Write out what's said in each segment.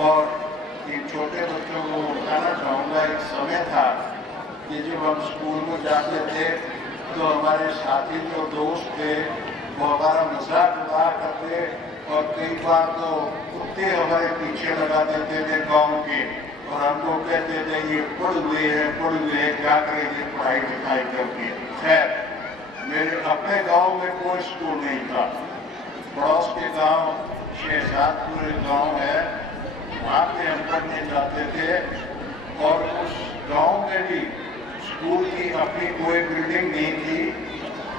और इन छोटे बच्चों को बताना चाहूँगा, एक समय था कि जब हम स्कूल में जाते थे तो हमारे साथी जो दोस्त थे वो हमारा मजाक उड़ा करते और कई बार तो कुत्ते हमारे पीछे लगा देते थे गाँव के, और हमको कहते थे ये पढ़ हुए हैं, क्या करेंगे पढ़ाई लिखाई करके। खैर, मेरे अपने गांव में कोई स्कूल नहीं था। पड़ोस के गांव शहजादपुर गांव है, वहाँ पे हम पढ़ने जाते थे, और उस गांव में भी स्कूल की अपनी कोई बिल्डिंग नहीं थी।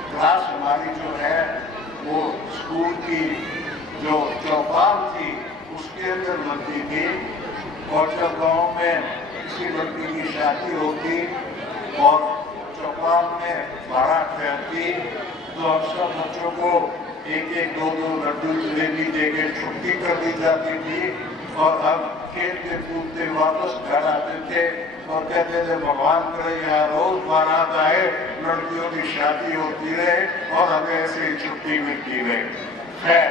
क्लास हमारी जो है वो स्कूल की जो चौपाल थी उसके अंदर बनती थी, और जब गांव में किसी लड़की की शादी होती और चौपाल में बारात फैलती तो हम सब बच्चों को एक एक दो दो लड्डू जलेबी देके छुट्टी कर दी जाती थी, और हम खेलते कूदते वापस घर आते थे और कहते थे भगवान करे यहाँ रोज बारात आए, लड़कियों की शादी होती रहे और हमें ऐसे ही छुट्टी मिलती रहे। खैर,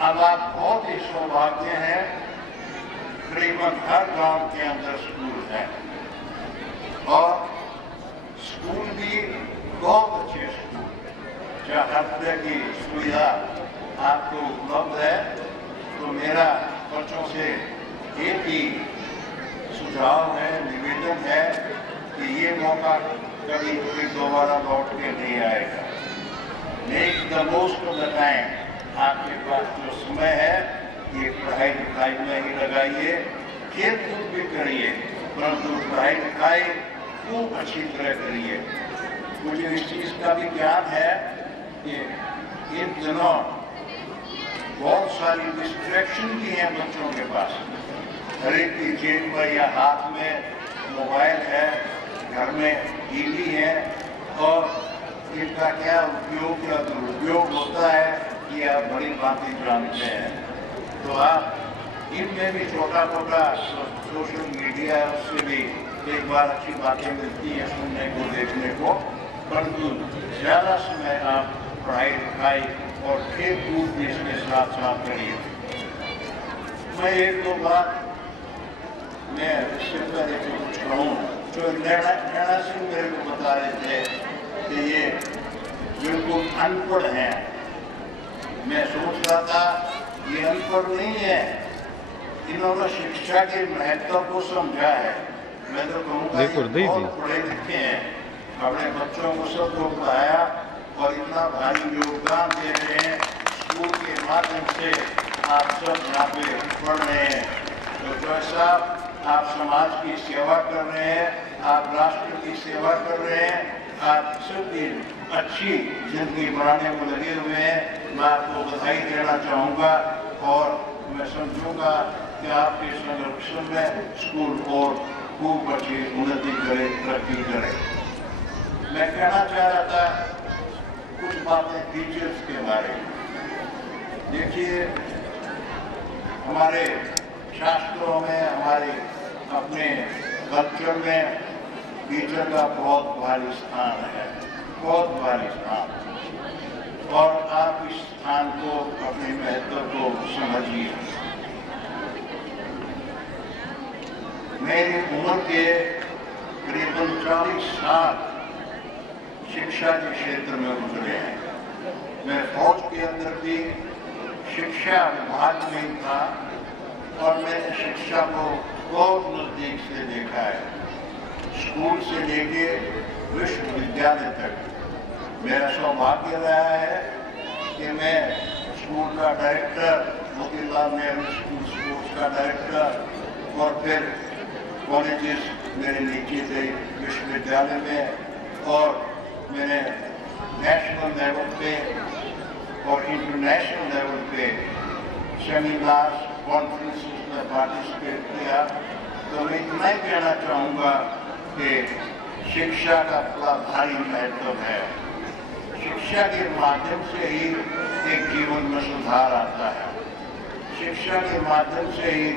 अब आप बहुत ही सौभाग्य हैं, करीबन हर गांव के अंदर स्कूल है, और स्कूल भी बहुत अच्छे स्कूल, जहाँ हर तरह की सुविधा आपको उपलब्ध है। तो मेरा बच्चों से एक ही सुझाव है, निवेदन है कि ये मौका कभी कभी दोबारा लौट के नहीं आएगा। Make the most of the time. आपके पास जो समय है ये पढ़ाई लिखाई में ही लगाइए, खेल कूद भी करिए, परंतु पढ़ाई लिखाई खूब अच्छी तरह करिए। मुझे इस चीज़ का भी ज्ञान है कि इन दिनों बहुत सारी डिस्ट्रैक्शन भी हैं बच्चों के पास। हर एक की जेब में या हाथ में मोबाइल है, घर में टीवी है, और इनका क्या उपयोग या दुरुपयोग होता है ये आप बड़ी बातें जानते हैं। तो आप इनमें भी छोटा मोटा सोशल मीडिया है, उससे भी एक बार अच्छी बातें मिलती हैं सुनने को, देखने को, परंतु ज़्यादा समय आप पढ़ाई लिखाई और खेल कूद भी इसके साथ साथ करिए। मैं एक दो बात मैं इससे पहले जो कुछ कहूँ, जो नैना सिंह मेरे को बता रहे थे कि ये बिल्कुल अनपढ़ हैं। मैं सोच रहा था ये अनपढ़ नहीं है, इन्होंने शिक्षा के महत्व को समझा है। मैं तो कहूँगा बहुत पढ़े लिखे हैं, अपने बच्चों को सबको पढ़ाया और इतना भारी योगदान दे रहे हैं। स्कूल के माध्यम से आप सब यहाँ पे पढ़ रहे हैं। तो जैसा आप समाज की सेवा कर रहे हैं, आप राष्ट्र की सेवा कर रहे हैं, आप सबकी अच्छी जिंदगी बनाने में लगे हुए हैं। मैं आपको बधाई देना चाहूँगा, और मैं समझूंगा कि आपके संरक्षण में स्कूल और खूब अच्छी उन्नति करे, तरक्की करे। मैं कहना चाह रहा था कुछ बातें टीचर्स के बारे में। देखिए, हमारे शास्त्रों में, हमारे अपने कल्चर में टीचर का बहुत भारी स्थान है, बहुत भारी स्थान, और आप इस स्थान को, अपने महत्व को समझिए। मेरी उम्र के करीबन 40 साल शिक्षा के क्षेत्र में गुजरे हैं। मैं फौज के अंदर भी शिक्षा विभाग में था, और मैंने शिक्षा को बहुत नजदीक से देखा है, स्कूल से लेके विश्वविद्यालय तक। मेरा सौभाग्य रहा है कि मैं स्कूल का director, Motilal Nehru school sports का डायरेक्टर, और फिर कॉलेजेस मेरे नीचे थे विश्वविद्यालय में, और मैंने नेशनल लेवल पे और इंटरनेशनल लेवल पे सेमिनार्स, कॉन्फ्रेंसेस में पार्टिसिपेट किया। तो मैं इतना ही कहना चाहूँगा कि शिक्षा का बड़ा भारी महत्व है। शिक्षा के माध्यम से ही एक जीवन में सुधार आता है, शिक्षा के माध्यम से ही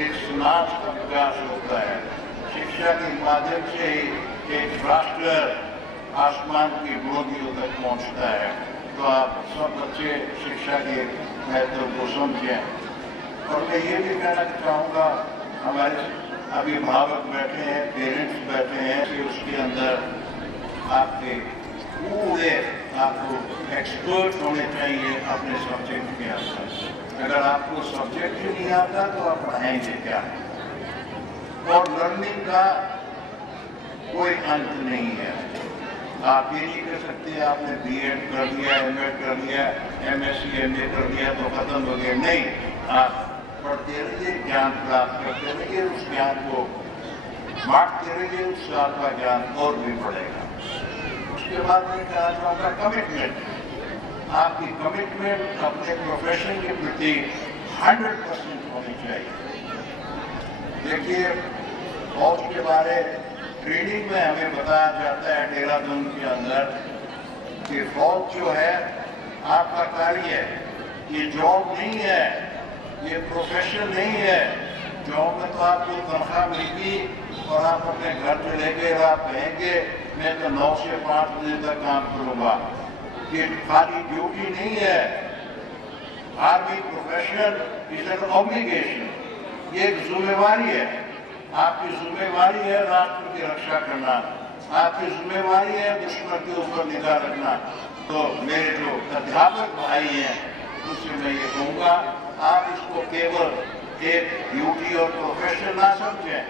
एक समाज का विकास होता है, शिक्षा के माध्यम से ही एक राष्ट्र आसमान की बुलंदियों तक पहुंचता है। तो आप सब बच्चे शिक्षा के महत्व को समझें। और मैं ये भी कहना चाहूँगा, हमारे अभिभावक बैठे हैं, पेरेंट्स बैठे हैं, कि उसके अंदर आपके पूरे आपको एक्सपर्ट होने चाहिए अपने सब्जेक्ट के अंदर। अगर आपको सब्जेक्ट ही नहीं आता तो आप पढ़ाएंगे क्या? और लर्निंग का कोई अंत नहीं है। आप ये नहीं कर सकते आपने बीएड कर लिया, एमएड कर लिया, एमएससी एमए कर लिया तो खत्म हो गया। नहीं, आप पढ़ते रहिए, ज्ञान प्राप्त करते रहिए, उस ज्ञान को बांटते रहिए, उससे आपका ज्ञान और भी बढ़ेगा। उसके बाद मैं कहना चाहूँगा कमिटमेंट। आपकी कमिटमेंट अपने प्रोफेशन के प्रति 100% होनी चाहिए। देखिए, फौज के बारे ट्रेनिंग में हमें बताया जाता है देहरादून के अंदर कि फौज जो है आपका कार्य है, ये जॉब नहीं है, ये प्रोफेशन नहीं है। जॉब में तो आपको तनख्वाह मिलेगी और आप अपने घर चले गए और आप कहेंगे मैं तो 9 से 5 बजे तक काम करूँगा। ये खाली ड्यूटी नहीं है। Army profession is an obligation, ये एक जिम्मेवारी है। आपकी जिम्मेवारी है राष्ट्र की रक्षा करना, आपकी जिम्मेवारी है दुश्मन के ऊपर निगाह रखना। तो मेरे जो अध्यापक भाई हैं उनसे मैं ये कहूँगा, आप इसको केवल एक ड्यूटी और प्रोफेशन ना समझें,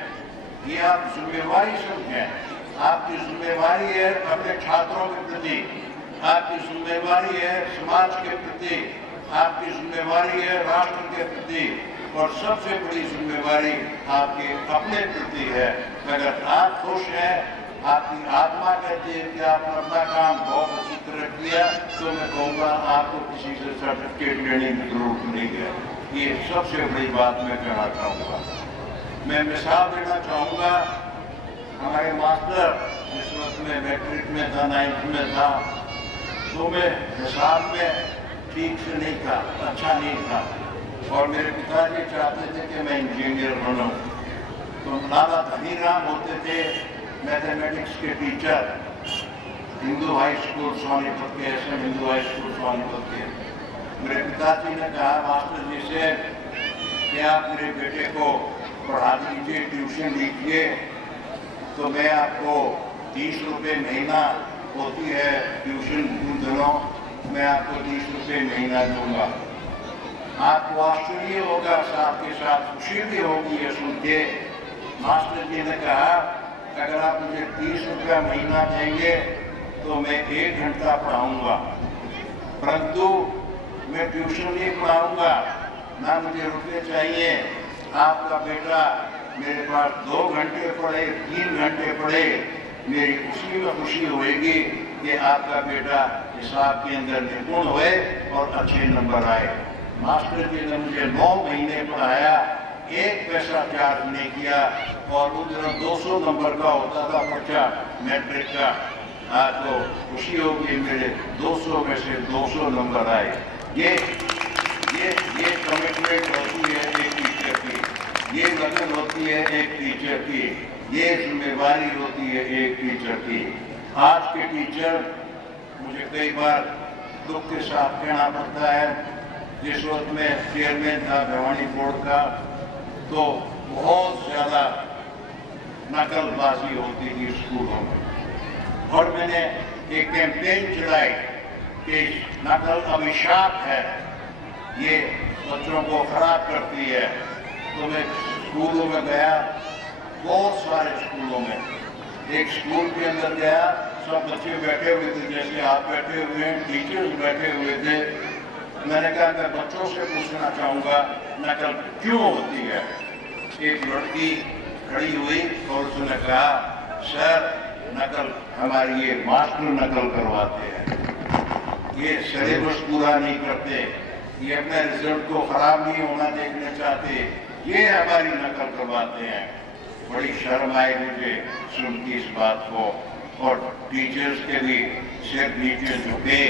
ये आप जिम्मेवारी समझें। आपकी जिम्मेवारी है अपने छात्रों के प्रति, आपकी जिम्मेवारी है समाज के प्रति, आपकी जिम्मेवारी है राष्ट्र के प्रति, और सबसे बड़ी जिम्मेवारी आपके अपने प्रति है। अगर आप खुश हैं, आपकी आत्मा कहती है कि आपने अपना काम बहुत अच्छी तरह किया, तो मैं कहूँगा आपको किसी से सर्टिफिकेट लेने की जरूरत नहीं है। ये सबसे बड़ी बात मैं कहना चाहूँगा। मैं मिसाल देना चाहूँगा, हमारे मास्टर जिस वक्त में मैट्रिक में था, 9th में था, तो मैं हिसाब में ठीक से नहीं था, अच्छा नहीं था, और मेरे पिताजी चाहते थे कि मैं इंजीनियर बनूं। तो लाला धनीराम होते थे मैथमेटिक्स के teacher, Hindu high school Sonipat के, SM Hindu high school Sonipat के। मेरे पिताजी ने कहा मास्टर जी से कि आप मेरे बेटे को पढ़ा दीजिए, ट्यूशन लीजिए, तो मैं आपको 30 रुपये महीना होती है ट्यूशन उन दिनों, मैं आपको 30 रुपये महीना दूंगा। आपको आश्चर्य होगा, साथ के साथ खुशी भी होगी ये सुन के। मास्टर जी ने कहा अगर आप मुझे 30 रुपया महीना देंगे तो मैं 1 घंटा पढ़ाऊंगा, परंतु मैं ट्यूशन नहीं पढ़ाऊंगा, ना मुझे रुपये चाहिए। आपका बेटा मेरे पास 2 घंटे पढ़े, 3 घंटे पढ़े, मेरी खुशी में खुशी होएगी कि आपका बेटा हिसाब के अंदर निपुण हुए और अच्छे नंबर आए। मास्टर जी ने मुझे 9 महीने पढ़ाया, 1 पैसा चार्ज नहीं किया, और उस दिन 200 नंबर का होता था पर्चा मैट्रिक का। तो खुशी होगी मेरे 200 में से 200 नंबर आए। ये कमिटमेंट होती है एक टीचर की, ये लगन होती है एक टीचर की, ये जिम्मेवारी होती है एक टीचर की। आज के टीचर, मुझे कई बार दुख के साथ कहना पड़ता है, जिस वक्त में चेयरमैन था भिवानी बोर्ड का, तो बहुत ज़्यादा नकलबाजी होती थी स्कूलों में, और मैंने एक कैंपेन चलाई कि नकल अभिशाप है, ये बच्चों को खराब करती है। तो मैं स्कूलों में गया, बहुत सारे स्कूलों में, एक स्कूल के अंदर गया, सब बच्चे बैठे हुए थे जैसे आप बैठे हुए हैं, टीचर्स बैठे हुए थे। मैंने कहा मैं बच्चों से पूछना चाहूँगा नकल क्यों होती है। एक लड़की खड़ी हुई और उसने कहा सर नकल हमारी ये मास्टर नकल करवाते हैं, ये सिलेबस पूरा नहीं करते, ये अपने रिजल्ट को खराब नहीं होना देखना चाहते, ये हमारी नकल करवाते हैं। बड़ी शर्म आई मुझे सुन के इस बात को, और टीचर्स के भी सिर नीचे झुके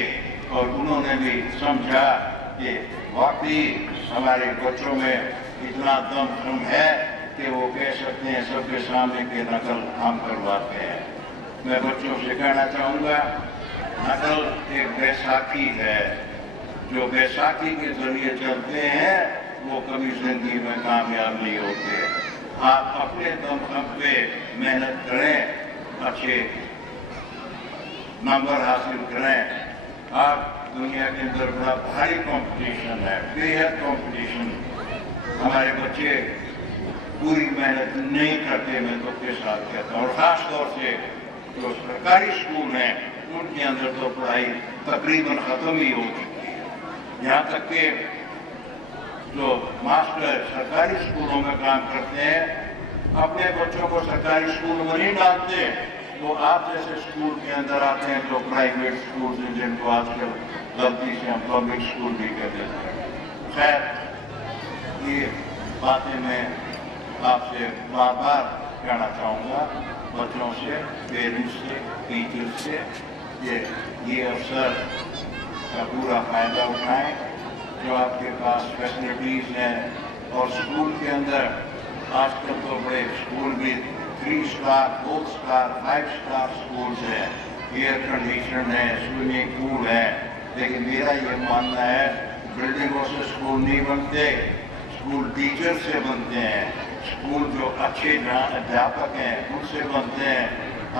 और उन्होंने भी समझा कि वाकई हमारे बच्चों में इतना दम है कि वो कह सकते हैं सबके सामने के नकल हम करवाते हैं। मैं बच्चों से कहना चाहूँगा नकल एक बैसाखी है, जो बैसाखी के जरिए चलते हैं वो कभी जिंदगी में कामयाब नहीं होते। आप अपने दम पे मेहनत करें, अच्छे नंबर हासिल करें। आप दुनिया के अंदर बड़ा भारी कंपटीशन है, बेहद कंपटीशन। हमारे बच्चे पूरी मेहनत नहीं करते, मैं तो के साथ कहता हूँ। और खास तौर से जो सरकारी स्कूल हैं उनके अंदर तो पढ़ाई तकरीबन खत्म ही हो चुकी है। यहाँ तक कि जो मास्टर सरकारी स्कूलों में काम करते हैं अपने बच्चों को सरकारी स्कूल में नहीं डालते, वो आप जैसे स्कूल के अंदर आते हैं जो प्राइवेट स्कूल हैं, जिनको आजकल गलती से हम पब्लिक स्कूल भी कर देते हैं। खैर ये बातें मैं आपसे बार बार कहना चाहूँगा, बच्चों से, पेरेंट्स से, टीचर्स से ये अवसर का पूरा फायदा उठाएं जो आपके पास फैसिलिटीज़ हैं। और स्कूल के अंदर आजकल तो बड़े स्कूल भी 3 स्टार, 4 स्टार, 5 स्टार स्कूल्स हैं, एयर कंडीशन है, स्विमिंग पूल है। लेकिन मेरा ये मानना है बिल्डिंगों से स्कूल नहीं बनते, स्कूल टीचर से बनते हैं। स्कूल जो अच्छे अध्यापक हैं उनसे बनते हैं।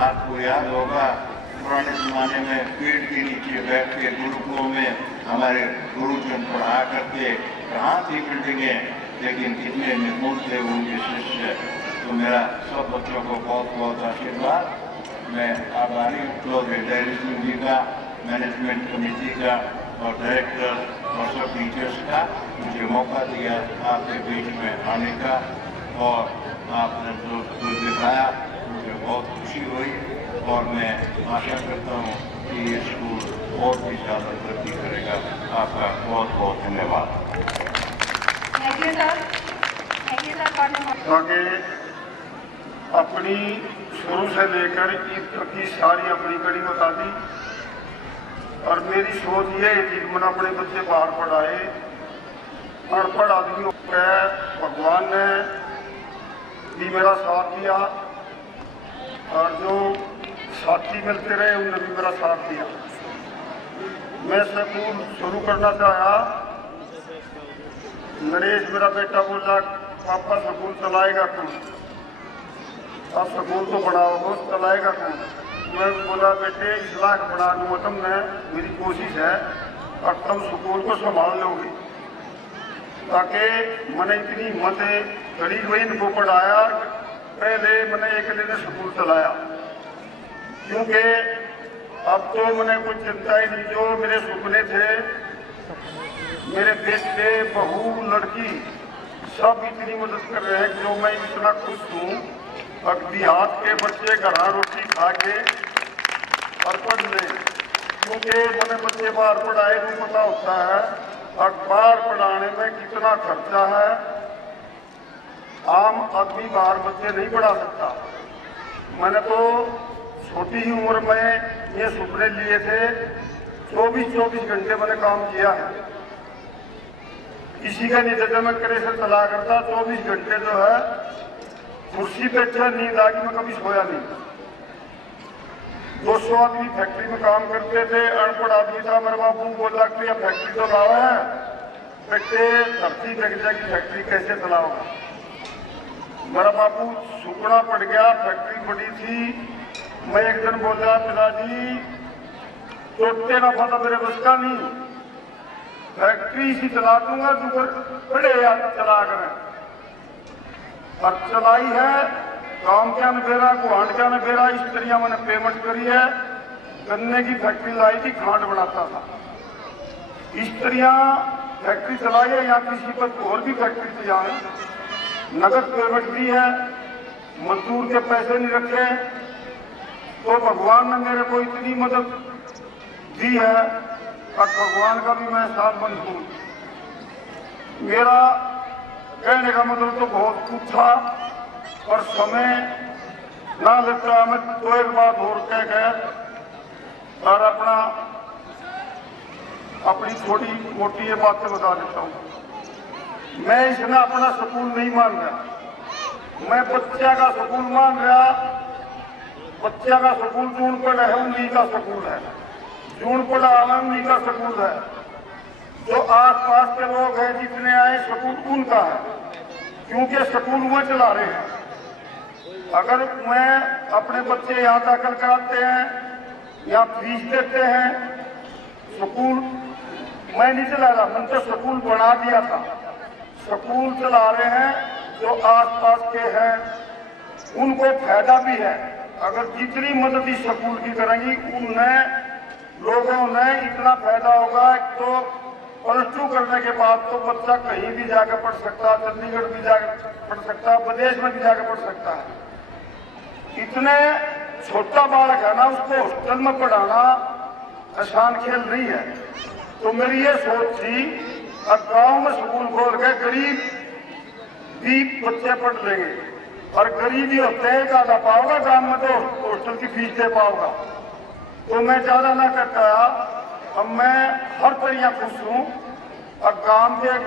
आपको याद होगा पुराने ज़माने में पेड़ के नीचे बैठ के गुरुकुलों में हमारे गुरुजन पढ़ा करते। कहाँ थी बिल्डिंगें, लेकिन कितने निपुण थे उनके शिष्य। तो मेरा सब बच्चों को बहुत बहुत आशीर्वाद। मैं आभारी चौधरी डेयरी सिंह जी का, मैनेजमेंट कमेटी का और डायरेक्टर और सब टीचर्स का मुझे मौका दिया आपके बीच में आने का। और आपने जो दिखाया मुझे बहुत खुशी हुई और मैं आशा करता हूँ कि ये स्कूल और भी ज़्यादा तरक्की करेगा। आपका बहुत बहुत धन्यवाद। आगे अपनी शुरू से लेकर ईद तक की सारी अपनी कड़ी बता दी। और मेरी सोच ये थी कि मैंने अपने बच्चे बाहर पढ़ाए। अनपढ़ आदमियों को भगवान ने भी मेरा साथ दिया और जो साथी मिलते रहे उन्होंने भी मेरा साथ दिया। मैं स्कूल शुरू करना चाहा, नरेश मेरा बेटा बोला पापा स्कूल चलाएगा कौन? अब स्कूल तो बनाओ, चलाएगा कौन? मैं बोला बेटे 1 लाख बना दूँगा तुमने, मेरी कोशिश है और तुम स्कूल को संभाल लोगे। ताकि मैंने इतनी हिम्मत खड़ी हुई, इनको पढ़ाया। पहले मैंने अकेले ने स्कूल चलाया क्योंकि अब तो मैंने कुछ चिंता ही नहीं। जो मेरे सपने थे, मेरे बेटे, बहू, लड़की सब इतनी मदद कर रहे हैं जो मैं इतना खुश हूँ। अब देहात के बच्चे घर रोटी खा के और पढ़ लें, क्योंकि मैंने बच्चे बाहर पढ़ाए तो पता होता है अखबार पढ़ाने में कितना खर्चा है। आम आदमी बाहर बच्चे नहीं पढ़ा सकता। मैंने तो छोटी ही उम्र में ये सपने लिए थे। 24 घंटे मैंने काम किया है। किसी का नहीं जगह मैं क्रेशर चला करता 24 घंटे जो है कुर्सी पे अच्छा नींद आ गई, मैं कभी सोया नहीं। 200 आदमी फैक्ट्री में काम करते थे। अनपढ़ आदमी था, मेरे बापू बोला कि यह फैक्ट्री तो लाओ है बेटे, धरती देख जाएगी फैक्ट्री कैसे चलाओगा। मेरा बापू सुखना पड़ गया, फैक्ट्री बड़ी थी। मैं एक दिन बोला पिताजी चोटे ना फंसा मेरे बस का नहीं, फैक्ट्री ही चला दूंगा, तू बड़े चला कर। और चलाई है, काम क्या नबेरा, गुहांड क्या नबेरा, स्त्रियां मैंने पेमेंट करी है। गन्ने की फैक्ट्री लाई थी, खांड बनाता था। स्त्रियां फैक्ट्री चलाई है, यहाँ किसी पर और भी फैक्ट्री थी, यहाँ नगद पेमेंट दी है, मजदूर के पैसे नहीं रखे। तो भगवान ने मेरे को इतनी मदद दी है और भगवान का भी मैं एहसानमंद हूँ। मेरा कहने का मतलब तो बहुत कुछ था और समय ना लेता। मैं तो एक बात और कह गया और अपनी थोड़ी मोटी ये बातें बता देता हूँ। मैं इसमें अपना स्कूल नहीं मान रहा, मैं बच्चा का स्कूल मान रहा। बच्चा का स्कूल जून पढ़ा है उन्हीं का स्कूल है, जून पढ़ा है उन्हीं का स्कूल है। जो आसपास के लोग हैं जितने आए स्कूल उनका है, क्योंकि स्कूल वो चला रहे हैं। अगर मैं अपने बच्चे यहाँ दाखिल कराते हैं या फीस देते हैं, स्कूल मैं नहीं चला रहा, मैंने तो स्कूल बना दिया था। स्कूल चला रहे हैं जो आसपास के हैं, उनको फायदा भी है। अगर जितनी मदद इस स्कूल की करेंगी उन्हें लोगों ने इतना फायदा होगा। तो +2 करने के बाद तो बच्चा कहीं भी जाकर पढ़ सकता है, चंडीगढ़ भी जाकर पढ़ सकता है, विदेश में भी जाकर पढ़ सकता है। इतने छोटा बालक है ना, उसको हॉस्टल में पढ़ाना आसान खेल नहीं है। तो मेरी ये सोच थी, अब गांव में स्कूल खोल के गरीब भी बच्चे पढ़ लेंगे, और गरीबी होते हैं ज्यादा पाओगा, गांव में तो हॉस्टल की फीस दे पाओगा। तो मैं ज्यादा ना करता, अब मैं हर तरह खुश हूँ। और गांव के